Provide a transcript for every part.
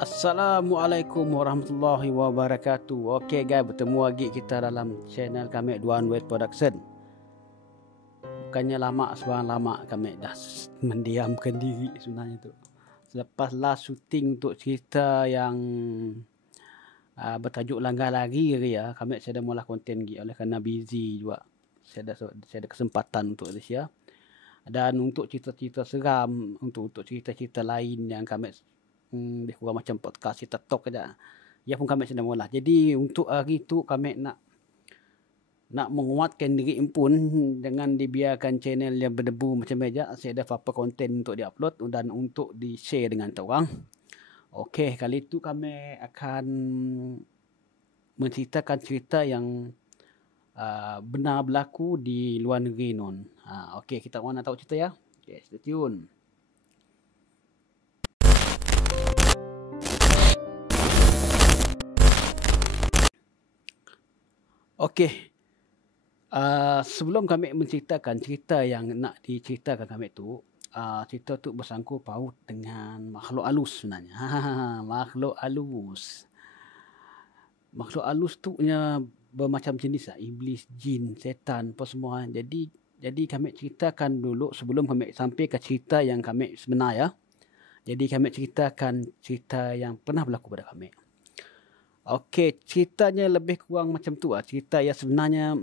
Assalamualaikum warahmatullahi wabarakatuh. Okey guys, bertemu lagi kita dalam channel kami Duan Wet Production. Bukannya lama, sebenarnya lama kami dah mendiamkan diri sebenarnya tu. Selepas last syuting untuk cerita yang bertajuk Langgar Lari ya, kami saya dah mula konten lagi oleh kerana busy juga. Saya ada kesempatan untuk Malaysia. Dan untuk cerita-cerita seram, untuk cerita-cerita lain yang kami lebih kurang macam podcast cerita talk aja. Ya pun kami sedang mula. Jadi untuk hari tu kami nak menguatkan diri pun dengan dibiarkan channel yang berdebu macam meja. Saya ada apa konten untuk diupload dan untuk di-share dengan orang. Okey, kali tu kami akan menceritakan cerita yang benar berlaku di luar negeri non. Okey, kita nak tahu cerita ya. Okey, stay tune. Okey. Sebelum kami menceritakan cerita yang nak diceritakan kami tu, cerita tu bersangkut paut dengan makhluk halus sebenarnya. Makhluk halus. Makhluk halus tu nya bermacam jenis lah. Iblis, jin, setan, apa semua. Jadi kami ceritakan dulu sebelum kami sampai ke cerita yang kami sebenar ya. Jadi kami ceritakan cerita yang pernah berlaku pada kami. Okey, ceritanya lebih kurang macam tu lah. Cerita yang sebenarnya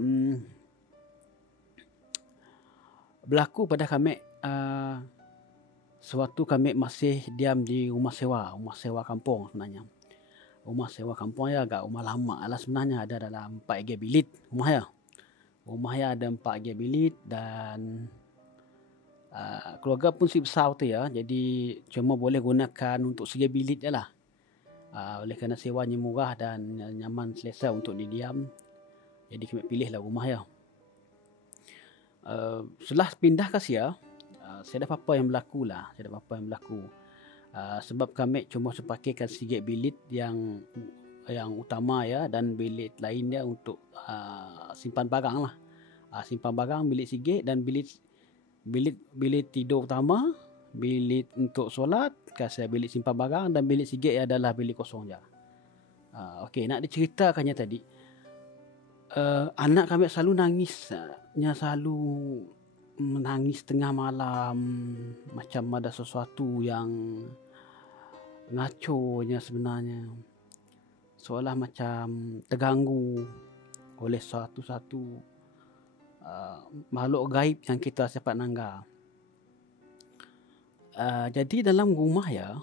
berlaku pada kami sewaktu kami masih diam di rumah sewa kampung sebenarnya. Rumah sewa kampung ya agak rumah lama lah sebenarnya, ada dalam 4 bilik rumah ya. Rumah ya ada 4 bilik dan keluarga pun si besar tu ya. Jadi cuma boleh gunakan untuk 3 bilik je lah. Oleh kerana sewanya murah dan nyaman selesa untuk didiam. Jadi kami pilihlah rumah ya. Setelah pindah ke Sia, saya ada apa yang berlaku lah. Sebab kami cuma sepakaikan sikit bilik yang utama ya, dan bilik lain dia untuk simpan barang lah. Simpan barang bilik sikit, dan bilik tidur utama, bilik untuk solat, kasih bilik simpan barang, dan bilik sikit adalah bilik kosong je. Okey, nak diceritakannya tadi. Anak kami selalu nangis. Selalu menangis tengah malam. Macam ada sesuatu yang ngaconya sebenarnya. Seolah macam terganggu oleh satu makhluk gaib yang kita dapat nanggar. Jadi dalam rumah ya,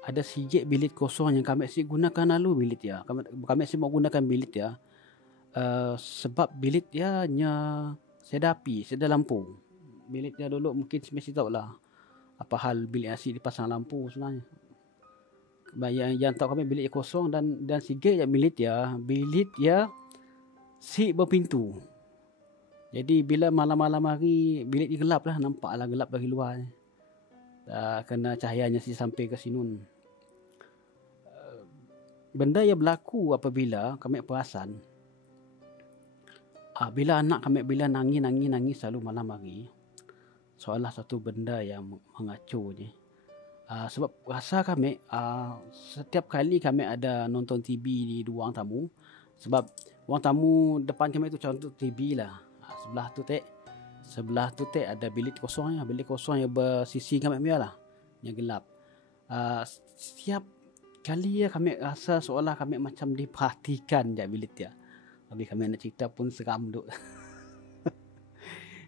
ada sikit bilik kosong yang kami asyik gunakan lalu bilik ya. Kami asyik mau gunakan bilik ya. Sebab bilik dia saya ada lampu. Bilik dia dulu mungkin mesti tahu lah apa hal bilik asyik dipasang lampu sebenarnya. Yang tahu kami bilik kosong dan sikit yang bilik dia si berpintu. Jadi bila malam-malam hari bilik dia gelap lah, nampaklah gelap dari luar. Kerana cahayanya si sampai ke sinun. Benda yang berlaku apabila kami perasan, bila anak kami nangis selalu malam hari, seolah satu benda yang mengacu je. Sebab rasa kami setiap kali kami ada nonton TV di ruang tamu, sebab ruang tamu depan kami tu contoh TV lah. Sebelah tu ada bilik kosong yang bersisi kami lah, yang gelap. Setiap kali ya kami rasa seolah kami macam diperhatikan je bilik dia. Habis kami nak cerita pun seram duk.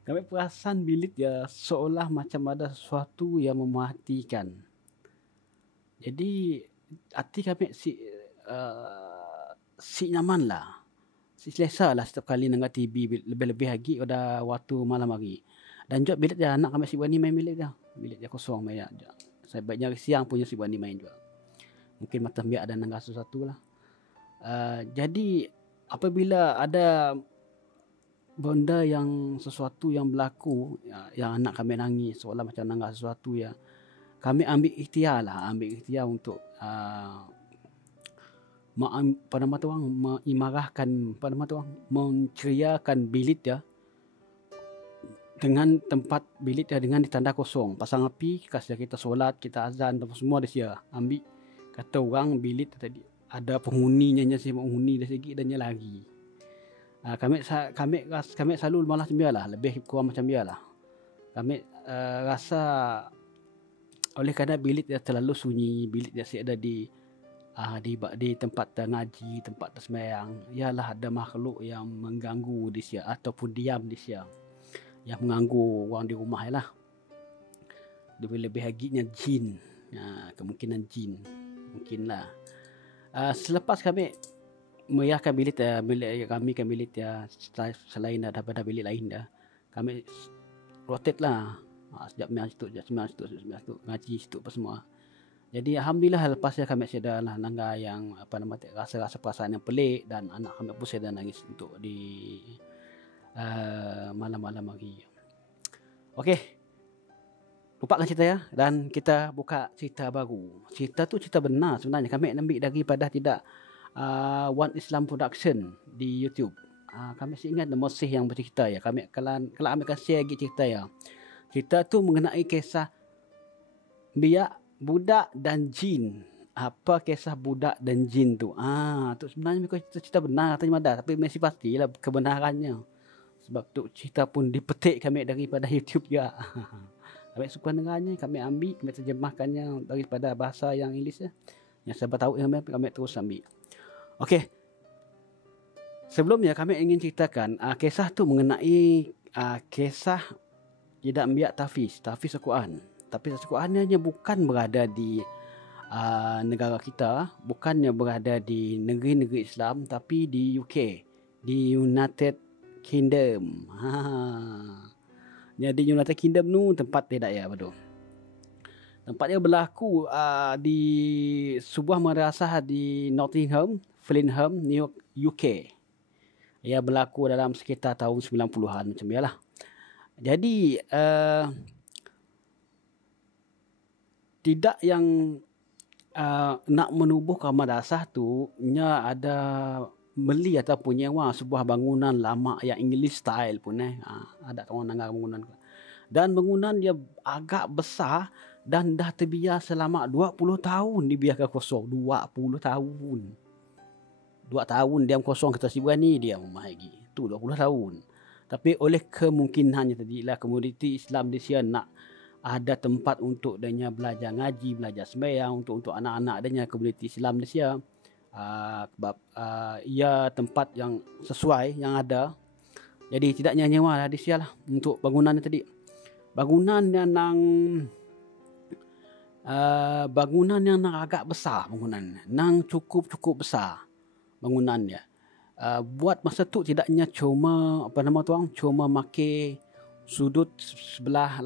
Kami perasan bilik dia seolah macam ada sesuatu yang memerhatikan. Jadi hati kami si nyaman lah. Si selesa lah setiap kali nak TV, lebih-lebih lagi pada waktu malam hari. Dan juga bilik dia, anak kami si berani main bilik dia. Bilik dia kosong main je. Saya baiknya siang punya si berani main juga. Mungkin mata biak ada nangga sesuatu lah. Jadi apabila ada benda sesuatu yang berlaku, yang anak kami nangis seolah macam nangga sesuatu ya, kami ambil ikhtiar untuk menceriakan bilik dia dengan tempat bilik dia dengan ditanda kosong. Pasang api, kasih kita solat, kita azan, semua dia sia. Ambil Kata orang bilik tadi ada penghuninya, si penghuni dari segi dan lagi. Kami selalu malah macam biarlah, lebih kurang macam biarlah. Kami rasa oleh kerana bilik dia terlalu sunyi, bilik dia ada di tempat ngaji, tempat tersemayang, ialah ada makhluk yang mengganggu di sia ataupun diam di sia, yang mengganggu orang di rumah lah. Lebih-lebih haginya jin. Kemungkinan jin mungkinlah. Selepas kami meriahkan bilik kami kan bilik selain daripada bilik lain dah, kami rotate lah. Sekejap situ ngaji situ apa semua. Jadi alhamdulillah lepas kami sedar lah nangga yang rasa perasaan yang pelik, dan anak kami pun sedar nangis untuk di malam-malam hari. Okey. Lupakan cerita ya, dan kita buka cerita baru. Cerita tu cerita benar sebenarnya. Kami ambil daripada tidak One Islam Production di YouTube. Kami masih ingat Mosih yang bercerita ya. Kami kalau ambilkan share lagi cerita ya. Cerita tu mengenai kisah biak, budak dan jin. Apa kisah budak dan jin tu? Tu sebenarnya cerita benar katanya Mada, tapi mesti pastilah kebenarannya. Sebab tu cerita pun dipetik kami daripada YouTube ya. Kami suka dengarnya, kami ambil, kami terjemahkannya daripada bahasa yang Inggeris ya. Yang saya tahu kami terus ambil. Okey. Sebelumnya kami ingin ceritakan kisah tu mengenai kisah tidak ambil tahfiz Al-Quran. Tapi Al-Quran hanya bukan berada di negara kita, bukannya berada di negeri-negeri Islam, tapi di UK, di United Kingdom. Jadi United Kingdom tu tempat tidak ya, betul. Tempatnya berlaku di sebuah madrasah di Nottingham, Flindham, UK. Ia berlaku dalam sekitar tahun 90-an macam bialah. Jadi tidak yang nak menubuhkan madrasah tu nya ada beli ataupun nyewa sebuah bangunan lama yang English style pun ada orang nanggar bangunan. Dan bangunan dia agak besar dan dah terbiar selama 20 tahun dibiarkan kosong. 20 tahun. 2 tahun diam kosong kita si berani dia rumah lagi. Tu 20 tahun. Tapi oleh kemungkinannya tadilah komuniti Islam di sini nak ada tempat untuk dia belajar ngaji, belajar sembahyang untuk anak-anak dia komuniti Islam di sini. Ia tempat yang sesuai yang ada. Jadi tidak nyewa lah di sini lah untuk bangunan tadi. Bangunan yang agak besar, bangunan nang cukup besar bangunannya. Buat masa tu tidaknya cuma cuma make sudut sebelah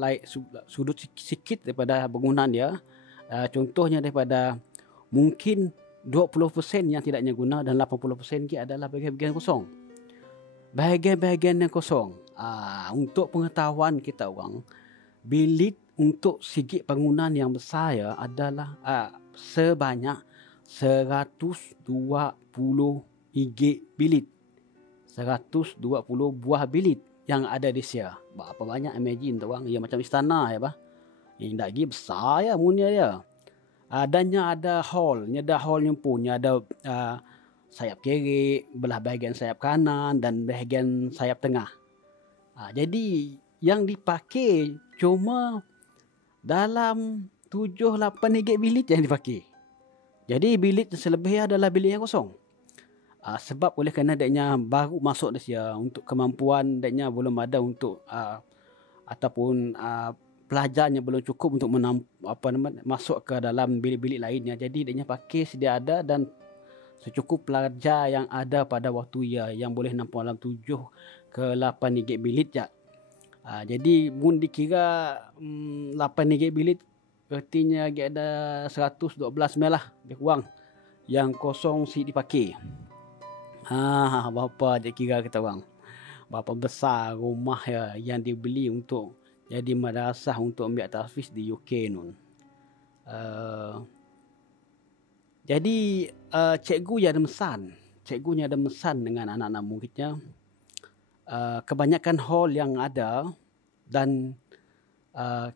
sudut sikit daripada bangunan dia. Contohnya daripada mungkin 20% yang tidaknya guna dan 80% lagi adalah bahagian-bahagian kosong. Bahagian-bahagian yang kosong. Untuk pengetahuan kita orang, bilik untuk segi bangunan yang besar ya adalah sebanyak 120 bilik. 120 buah bilik yang ada di Sia. Berapa banyak imagine tu orang. Ya macam istana ya bah. Yang lagi besar ya munia dia. Adanya ada hall, ada hall yang punya ada sayap kiri, belah bahagian sayap kanan dan bahagian sayap tengah. Jadi yang dipakai cuma dalam 7-8 bilik yang dipakai. Jadi bilik selebihnya adalah bilik yang kosong. Sebab oleh kerana deknya baru masuk dia untuk kemampuan deknya belum ada untuk ataupun pelajarnya belum cukup untuk masuk ke dalam bilik-bilik lainnya. Jadi deknya pakai sedia ada dan secukup pelajar yang ada pada waktu yang boleh nampak dalam 7 ke 8 bilik je. Jadi mun dikira 8 bilik artinya ada 112 mil lah lebih kurang yang kosong si dipakai. Berapa je kira kita orang. Berapa besar rumah ya yang dibeli untuk jadi madrasah untuk ambil tahfiz di UK nun. Jadi cikgu yang ada mesan. Cikgunya ada mesan dengan anak-anak muridnya. Kebanyakan hall yang ada dan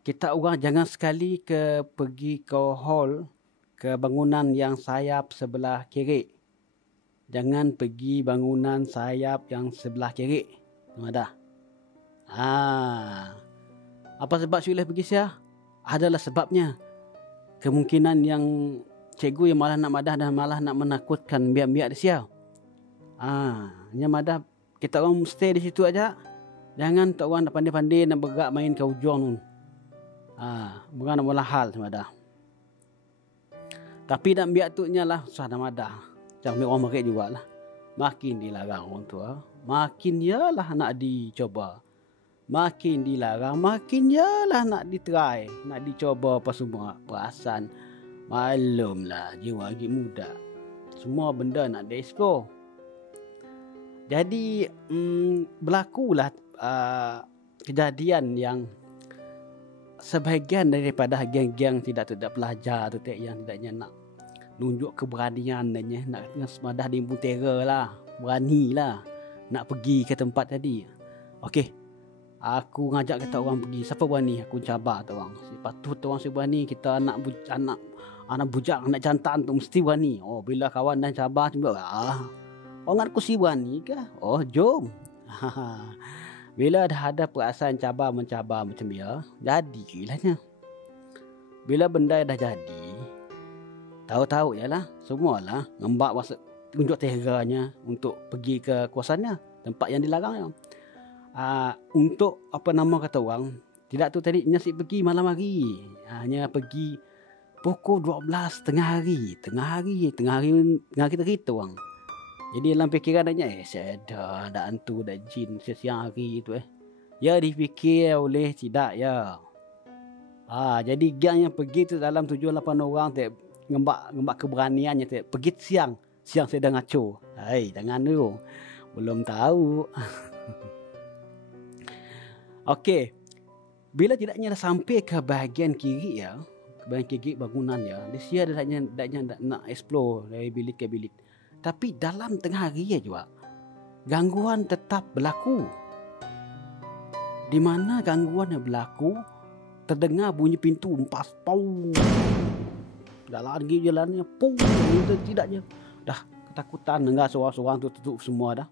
kita orang jangan sekali pergi ke hall ke bangunan yang sayap sebelah kiri. Jangan pergi bangunan sayap yang sebelah kiri. Madah. Apa sebab Syulah pergi sia? Adalah sebabnya kemungkinan yang cikgu yang malah nak madah dan malah nak menakutkan biak-biak dia sia. Nya madah kita orang stay di situ aja. Jangan tak orang nak pandai-pandai nak bergerak main ke hujung nun. Bukan nak bola hal madah. Tapi nak biak tu nya lah susah nak madah. Macam orang mereka jugalah. Makin dilarang orang tua, makin yalah nak dicoba. Makin dilarang, makin yalah nak ditry, nak dicoba apa semua. Perasan maklumlah jiwa lagi muda. Semua benda nak dieksplor. Jadi berlakulah kejadian yang sebahagian daripada geng-geng tidak pelajar tu yang tidaknya nak nunjuk keberanian dan nak semadah di Imputera lah, beranilah nak pergi ke tempat tadi. Okey, aku ngajak kata orang pergi. Siapa berani? Aku cabar tu orang. Lepas tu orang si berani, kita anak bujang, anak jantan tu mesti berani. Oh, bila kawan dan cabar juga, orang aku si berani ke? Oh, jom. Bila dah ada perasaan cabar mencabar macam dia, jadi kilanya. Bila benda dah jadi, tahu-tahu yalah, semualah ngembak masuk tunjuk teranya untuk pergi ke kawasannya, tempat yang dilarang. Untuk apa nama kata orang, tidak tu tadi nyasik pergi malam hari. Hanya pergi pukul 12 tengah hari kita orang. Jadi dalam fikiran dia saya ada hantu, ada jin siang hari tu Ya dipikir oleh tidak ya. Jadi gang yang pergi tu dalam 7-8 orang ngembak keberaniannya tu. Pergi siang saya dah ngaco. Jangan dulu. Belum tahu. Okey. Bila tidaknya dah sampai ke bahagian kiri ya, ke bahagian kiri bangunan ya, dia dah nak explore dari bilik ke bilik. Tapi dalam tengah hari juga gangguan tetap berlaku. Di mana gangguan yang berlaku, terdengar bunyi pintu empas pau. Dalam lagi jalannya pau, tidaknya dah ketakutan dengar seorang-seorang tu tutup semua dah.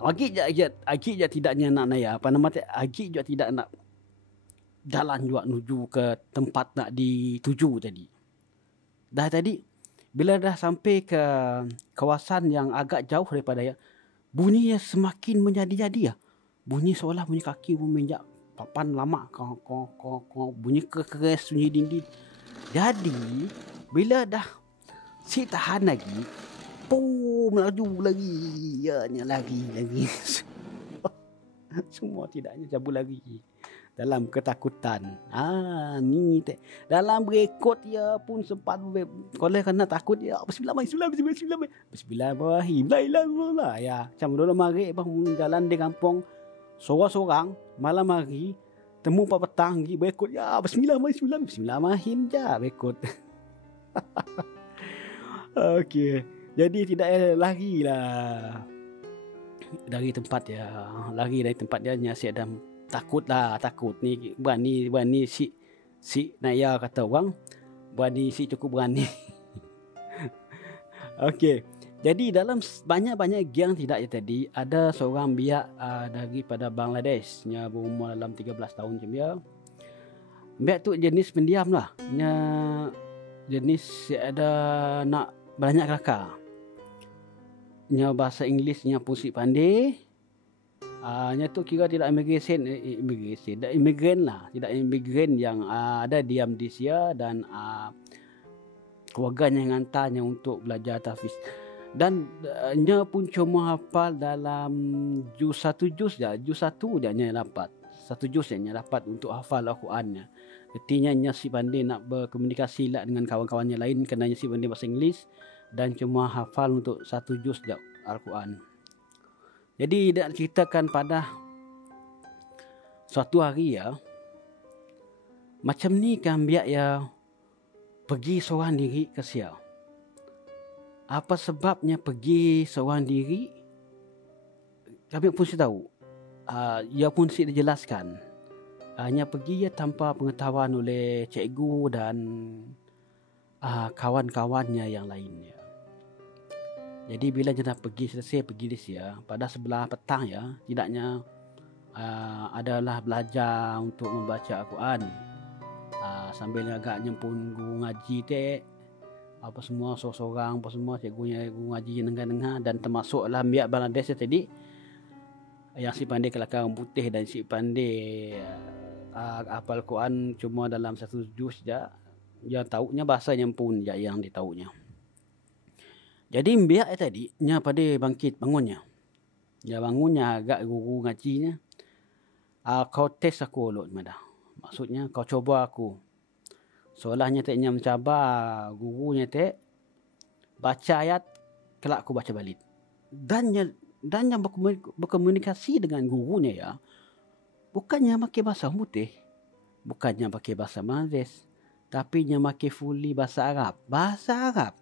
Agi je tidaknya nak naya apa nama tu, agi je tidak nak jalan juga menuju ke tempat nak dituju tadi. Dah tadi bila dah sampai ke kawasan yang agak jauh daripada ya, bunyi semakin menjadi-jadi ya. Bunyi seolah bunyi kaki meminjak papan lama, bunyi keras bunyi dinding. Jadi bila dah si tahan lagi, melaju lagi, lagi. Semua tidaknya cabut lagi dalam ketakutan. Ni dalam rekod dia pun sempat kalau kena takut ya bismillahirrahmanirrahim la ilaha illallah ya. Macam dulu maghrib bangun jalan di kampung seorang-seorang malam hari temu petang pergi rekod ya bismillahirrahmanirrahim je rekod. Okey, jadi tidak larilah dari tempat dia, nyasyik dan takut ni berani si Naya kata orang berani, si cukup berani. Okey, jadi dalam banyak-banyak geng tidak ya tadi ada seorang biak daripada Bangladesh nya berumur dalam 13 tahun macam dia. Biak tu jenis pendiam lah, nya jenis ada nak banyak kelakar. Nya bahasa Inggerisnya pun si pandai. Nya tu kira tidak imigran lah, tidak imigran yang ada diam di Sia dan keluarganya yang hantarnya untuk belajar tahfiz. Dan nya pun cuma hafal dalam satu juz je nya dapat. Satu juz nya dapat untuk hafal Al-Qurannya. Artinya nya si pandai nak berkomunikasi lah dengan kawan-kawannya lain kerana nya si pandai bahasa Inggeris dan cuma hafal untuk satu juz je Al-Quran. Jadi dia ceritakan pada suatu hari ya, macam ni kan biak ya pergi seorang diri ke Sia. Apa sebabnya pergi seorang diri? Kami pun saya tahu. Ia pun saya dijelaskan. Hanya pergi ya tanpa pengetahuan oleh cikgu dan kawan-kawannya yang lainnya. Jadi bila dia dah selesai pergi di sia, pada sebelah petang ya, tidaknya adalah belajar untuk membaca Al-Quran. Sambil agak nyempun guru ngaji tek, apa semua seorang apa semua cikgunya guru ngaji dengar-dengar, dan termasuklah biak Bangladesh tadi yang si pandai kelakar putih dan si pandai hafal Quran cuma dalam satu juz saja. Dia tahunya bahasa nyempun je yang dia tahunya. Jadi biak tadi nya pada bangkit bangunnya. Dia bangunnya agak guru ngajinya. Kau tes aku ulun madah. Maksudnya kau coba aku. Seolahnya teknya mencabar gurunya tek baca ayat kelak aku baca balik. Dan yang berkomunikasi dengan gurunya ya. Bukannya pakai bahasa putih. Bukannya pakai bahasa Bangladesh. Tapi nya pakai fully bahasa Arab. Bahasa Arab.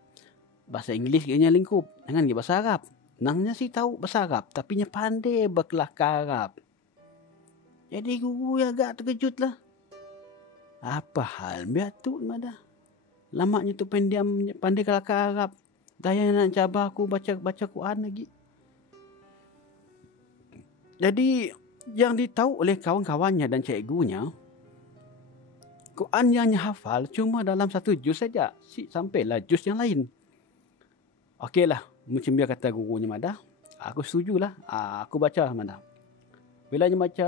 Bahasa Inggeris kayaknya lingkup. Jangan bahasa Arab. Nangnya sih tahu bahasa Arab. Tapi nya pandai berkelakar Arab. Jadi guru agak terkejut lah. Apa hal biar tu madah. Lamaknya tu pandai kelakar Arab. Daya nak cabar aku baca Quran lagi. Jadi yang ditahu oleh kawan-kawannya dan cikgunya, Quran yang hafal cuma dalam satu juz saja. Sampailah juz yang lain. Okeylah, macam dia kata gurunya madah. Aku setujulah. Aku baca madah. Bila dia baca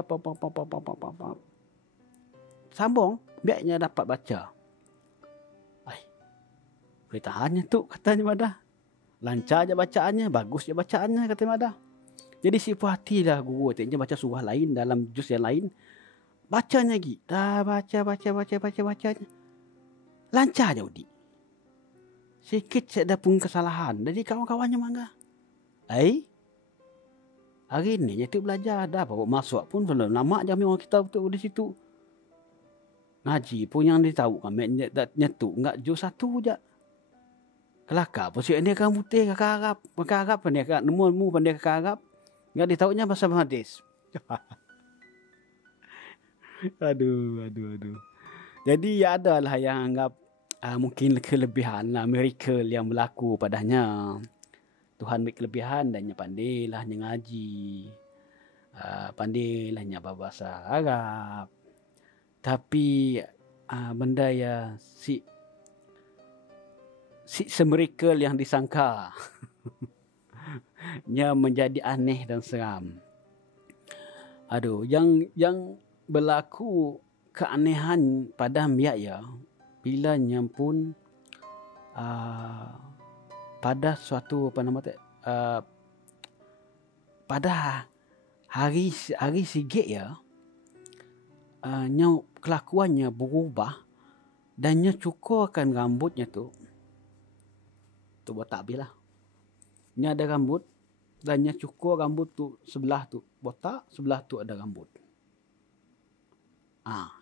sambung, biarnya dapat baca. Boleh tahannya tu katanya madah. Lancar je bacaannya, bagus je bacaannya kata madah. Jadi si puas hatilah guru dia baca surah lain dalam juz yang lain. Bacanya lagi. Dah baca. Lancar je Udi. Sikit ada pun kesalahan. Jadi kawan-kawannya mangga. Hari ni dia tu belajar dah bawa masuk pun belum lama je orang kita betul di situ. Ngaji pun yang dia tahu kan nyetuk enggak juz satu je. Kelakar pun si dia kan putih kakak Arab pandai kakak nemu pandai kakak Arab. Enggak ditahunya bahasa Bangladesh. Aduh. Jadi ya adalah yang anggap mungkin kelebihan miracle yang berlaku padanya. Tuhan beri kelebihan dan dia pandailah dia ngaji. Pandailah dia berbahasa Arab. Tapi benda ya si semiracle yang disangka nya menjadi aneh dan seram. Aduh, yang berlaku keanehan pada Mbak ya bila nyampun pada suatu pada hari sigit ya kelakuannya berubah dan nya cukurkan rambutnya tu botak bilah. Nya ada rambut dan nya cukur rambut tu sebelah tu botak, sebelah tu ada rambut.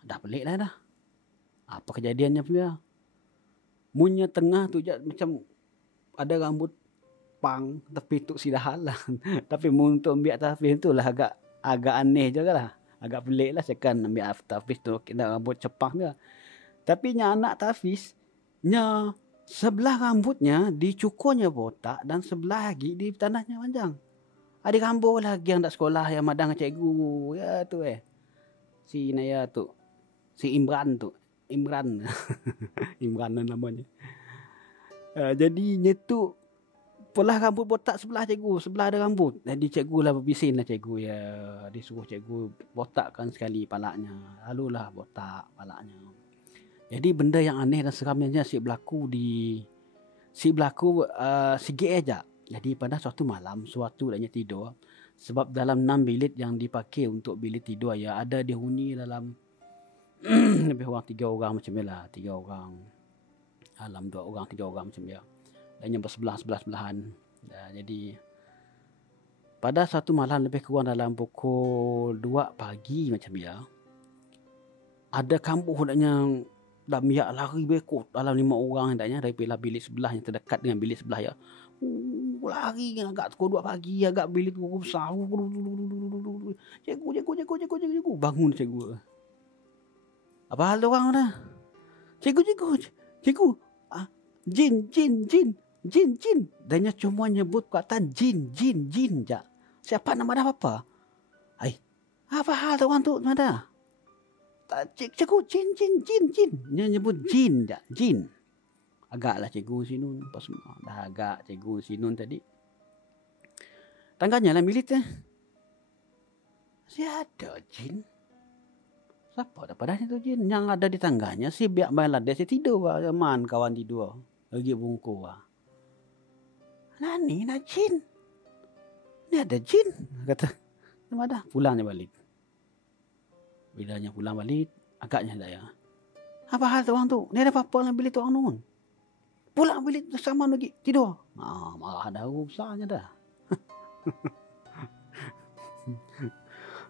Dah pelik dah. Apa kejadiannya punya? Munnya tengah tu macam ada rambut pang tapi tu sidahalan. Tapi untuk ambil tafis tu lah agak aneh juga lah. Agak pelik lah sekan ambil tafis tu kena rambut cepang dia. Tapi nya anak tafis nya sebelah rambutnya dicukurnya botak dan sebelah lagi di tanahnya panjang. Ada rambut lagi yang tak sekolah yang madang cikgu ya tu si Naya tu. Si Imran tu. Imran namanya. Jadi tu pola rambut botak sebelah cikgu, sebelah ada rambut. Jadi cikgu lah berbisin lah cikgu ya. Disuruh cikgu botakkan sekali palaknya. Lalulah botak palaknya. Jadi benda yang aneh dan seramnya berlaku sikit aja. Jadi pada suatu malam suatu dan tidur, sebab dalam 6 bilik yang dipakai untuk bilik tidur ya ada dihuni dalam lebih kurang 3 orang macam ni lah, 3 orang. Dalam 2 orang, 3 orang macam dia. Dan yang bersebelahan. Jadi pada satu malam lebih kurang dalam pukul 2 pagi macam dia. Ada kampung yang dah miak lari bekot dalam 5 orang hendaknya daripada bilik sebelah yang terdekat dengan bilik sebelah ya. Lari agak pukul 2 pagi agak bilik guru besar. Cikgu. Bangun cikgu. Apa hal orang dah? Cikgu. Jin, jin, jin, jin, jin. Dannya cuma nyebut perkataan jin, jin, jin je. Siapa nama dah apa? Hai, apa hal tu orang tu mana? Cikgu jin, jin, jin, jin. Dia nyebut jin je, jin. Agaklah cikgu Sinun pas semua. Dah agak cikgu Sinun tadi. Tangganya lah milit siapa jin? Siapa dah padahnya tu jin? Yang ada di tangganya si biak main dia si tidur man kawan tidur. Lagi bungku Nani nak jin? Ni ada jin kata. Nama dah pulangnya balik. Bilanya pulang balik agaknya dah ya. Apa hal tu orang tu? Ni ada apa-apa dengan bilik tu orang nun? Pulang bilik sama lagi tidur. Marah dah usahanya dah.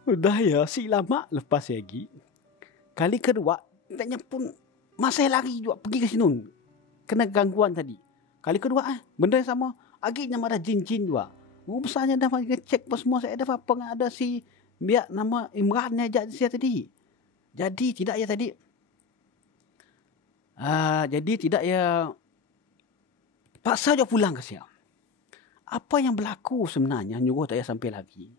Udah ya si lama lepas lagi. Kali kedua tanya pun masih lari juga pergi ke sini. Kena gangguan tadi. Kali kedua benda yang sama. Aginya ada jin-jin juga. Besarnya dah cek pas semua saya ada apa ada si biar nama Imran ajak saya tadi. Jadi tidak ya tadi. Jadi tidak ya paksa je pulang ke siap. Apa yang berlaku sebenarnya nyuruh tak sampai lagi.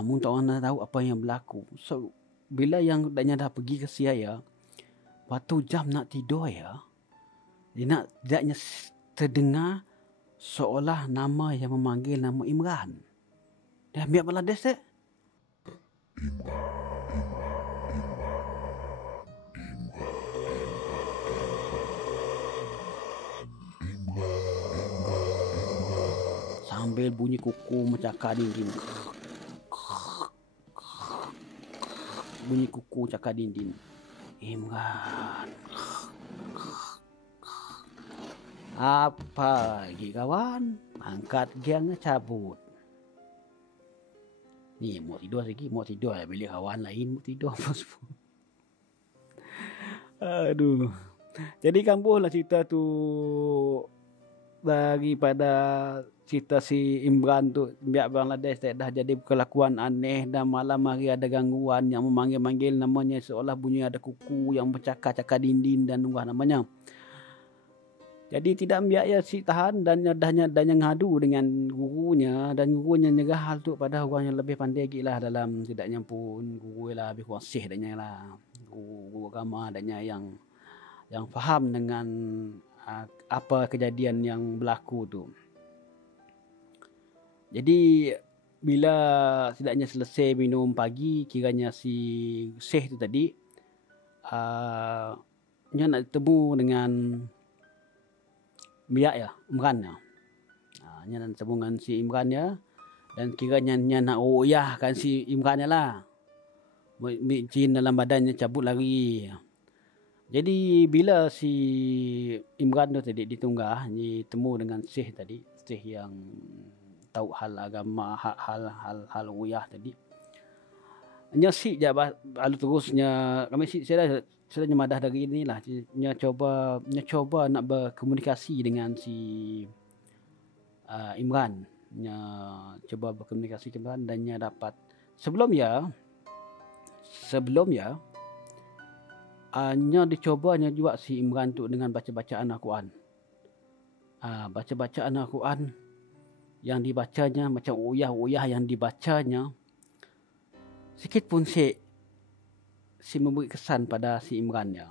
Mun tak orang tahu apa yang berlaku. So bila yang dah pergi ke saya, waktu jam nak tidur ya, dia nak tidaknya terdengar seolah nama yang memanggil nama Imran. Dia ambil Bangladesh tak? Sambil bunyi kuku mencakar dinding. Bunyi kuku cakar dinding. Imran. Apa lagi kawan? Angkat geng cabut. Ni mau tidur lagi. Mau tidur lah. Bilik kawan lain mau tidur apa semua. Aduh. Jadi kambuhlah cerita tu daripada cerita si Imran tu biak Bangladesh dah jadi kelakuan aneh dan malam hari ada gangguan yang memanggil-manggil namanya seolah bunyi ada kuku yang bercakar-cakar dinding dan nunggah namanya. Jadi tidak biak ya si tahan dan dahnya ngadu dengan gurunya dan gurunya nyegah hal tu pada orang yang lebih pandai lagi lah dalam tidaknya pun guru lah lebih kuasih adanya lah. Guru agama adanya yang faham dengan apa kejadian yang berlaku tu. Jadi bila tidaknya selesai minum pagi kiranya si Syekh tu tadi dia nak bertemu dengan biak ya Imran ya. Dia nak bertemu dengan si Imran ya dan kiranya dia nak uyahkan si Imran lah. Jin dalam badannya cabut lari. Jadi bila si Imran tu tadi ditunggah ditemu dengan Syekh tadi, Syekh yang tahu hal agama, hal uyah tadi. Nya sik je lalu terusnya kami sik saya dah nyemadah dari inilah. Nya coba nak berkomunikasi dengan si Imran. Nya coba berkomunikasi dengan Imran dan nya dapat sebelum ya nya dicobanya juga si Imran tu dengan baca-bacaan Al-Quran. Baca-bacaan Al-Quran yang dibacanya macam uyah-uyah yang dibacanya sikit pun si memberi kesan pada si Imran ya.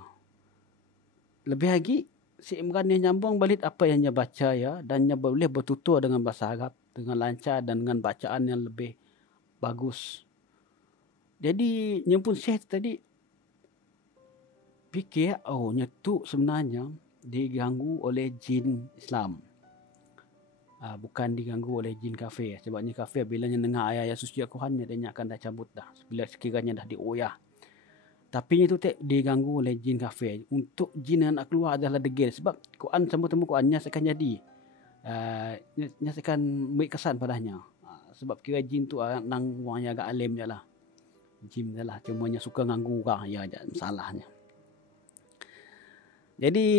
Lebih lagi si Imran yang nyambung balik apa yang dia baca ya dan dia boleh bertutur dengan bahasa Arab dengan lancar dan dengan bacaan yang lebih bagus. Jadi yang pun Syekh tadi fikir nyetuk sebenarnya diganggu oleh jin Islam. Bukan diganggu oleh jin kafir. Sebabnya kafir bila dia dengar ayat-ayat suci Al-Quran dia akan dah cabut dah. Bila sekiranya dah dioyah. Tapi itu tak diganggu oleh jin kafir. Untuk jin yang nak keluar adalah degil. Sebab Quran sama-sama Qurannya akan jadi. Nya akan beri kesan padanya. Sebab kira jin tu nang orang yang agak alim je lah. Jin je lah. Cuma nya suka ganggu orang. Ya masalahnya. Jadi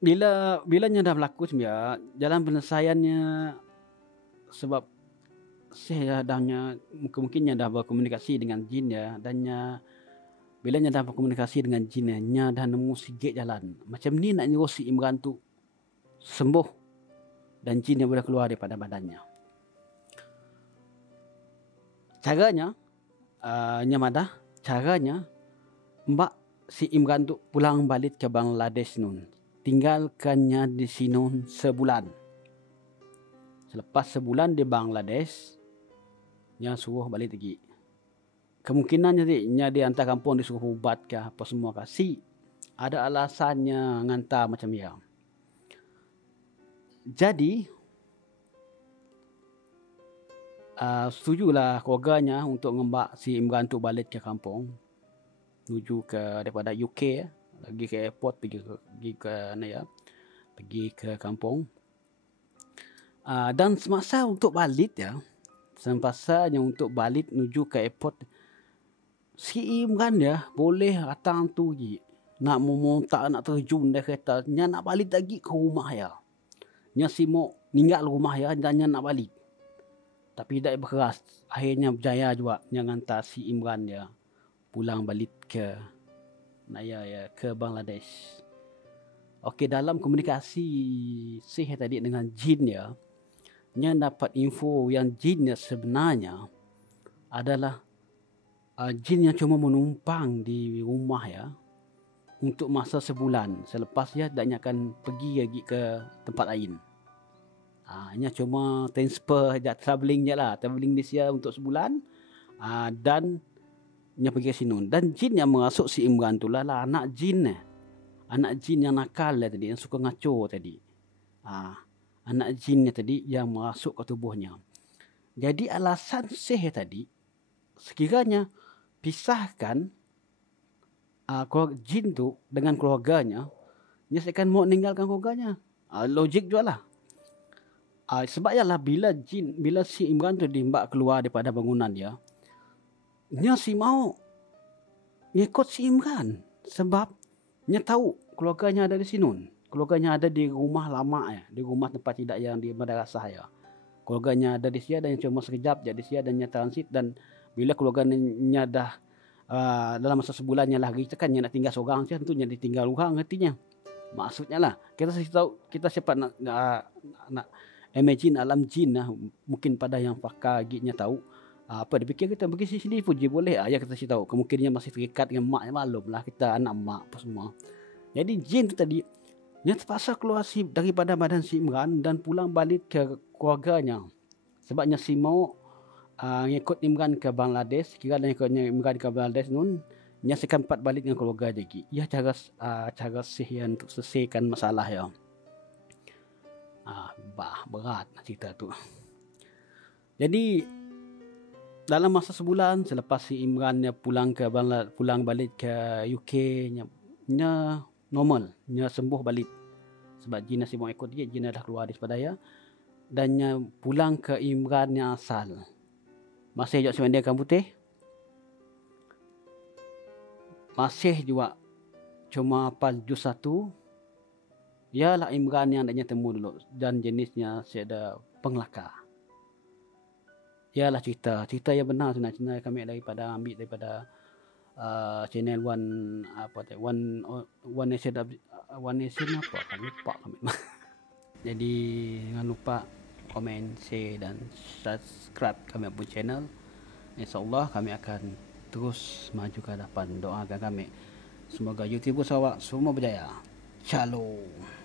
Bilanya dah berlaku sebenarnya jalan penyelesaiannya sebab saya mungkinnya dah berkomunikasi dengan jin ya dannya bila nya dah berkomunikasi dengan jin nya dah nemu sikit jalan. Macam ni nak nyuruh si Imran tu sembuh dan jin yang boleh keluar daripada badannya. Caranya caranya mbak si Imran tu pulang balik ke Bangladesh nun. Tinggalkannya di sini sebulan. Selepas sebulan di Bangladesh, nya suruh balik lagi. Kemungkinan nya di antar kampung disuruh ubat ke apa semua ke. Si ada alasannya ngantar macam ya. Jadi setujulah keluarganya untuk ngembak si Imran tu balik ke kampung, menuju ke daripada UK lagi ke airport pergi ke kampung. Dan semasa untuk balik untuk balik menuju ke airport, si Imran boleh datang tu nak memontak, nak terjun dari kereta, nya nak balik lagi ke rumah nya si mau ninggal rumah dan nya nak balik. Tapi tidak berkeras. Akhirnya berjaya juga yang hantar si Imran pulang balik ke Bangladesh. Okey, dalam komunikasi sihir tadi dengan jin nya dapat info yang jin sebenarnya adalah jin yang cuma menumpang di rumah untuk masa sebulan. Selepas dia akan pergi lagi ke tempat lain. Hanya cuma transfer travelling travelling di Malaysia untuk sebulan, dan nya pergi ke sini. Dan jin yang merasuk si Imran tu lah anak jin yang nakal tadi, yang suka ngaco tadi. Anak jinnya tadi yang merasuk ke tubuhnya. Jadi alasan sihir tadi, sekiranya pisahkan jin tu dengan keluarganya, dia akan mau meninggalkan keluarganya. Logik juga lah. Sebab bila si Imran tu dimbak keluar daripada bangunan nya si mau ngikut si Imran. Sebab nya tahu keluarganya ada di sini. Keluarganya ada di rumah lama di rumah tempat tidak yang di madrasah Keluarganya ada di sini dan cuma sekejap jadi di sini dan nya transit, dan bila keluarganya dah dalam masa sebulannya lagi kan nya nak tinggal seorang tentunya ditinggal orang artinya. Maksudnya lah kita siapa nak imagine alam jin mungkin pada yang pakar gitnya tahu apa dia fikir kita pergi sini pun je boleh kita kasih tahu kemungkinannya masih terikat dengan mak maklumlah kita anak mak apa semua. Jadi jin tu tadi nya terpaksa keluar daripada badan si Imran dan pulang balik ke keluarganya sebabnya si mau ngikut Imran ke Bangladesh. Kira dan ikutnya Imran ke Bangladesh nun nya sempat balik dengan keluarga lagi. Cara sihir untuk selesaikan masalah berat cerita tu. Jadi dalam masa sebulan selepas si Imran pulang balik ke UK nya normal, nya sembuh balik. Sebab jin si mau ikut dia, jin dah keluar daripada dan nya pulang ke Imran yang asal. Masih juga sebenarnya kan putih. Masih juga cuma hafal juz 1. Ialah Imran yang adanya temu dulu dan jenisnya ada pengelakar. Ialah cerita yang benar sebenarnya kami ambil daripada channel One Nation apa kan lupa kami. Jadi jangan lupa komen, share dan subscribe kami pun channel. InsyaAllah kami akan terus maju ke hadapan. Doakan kami semoga YouTuber Sarawak semua berjaya. Shalom.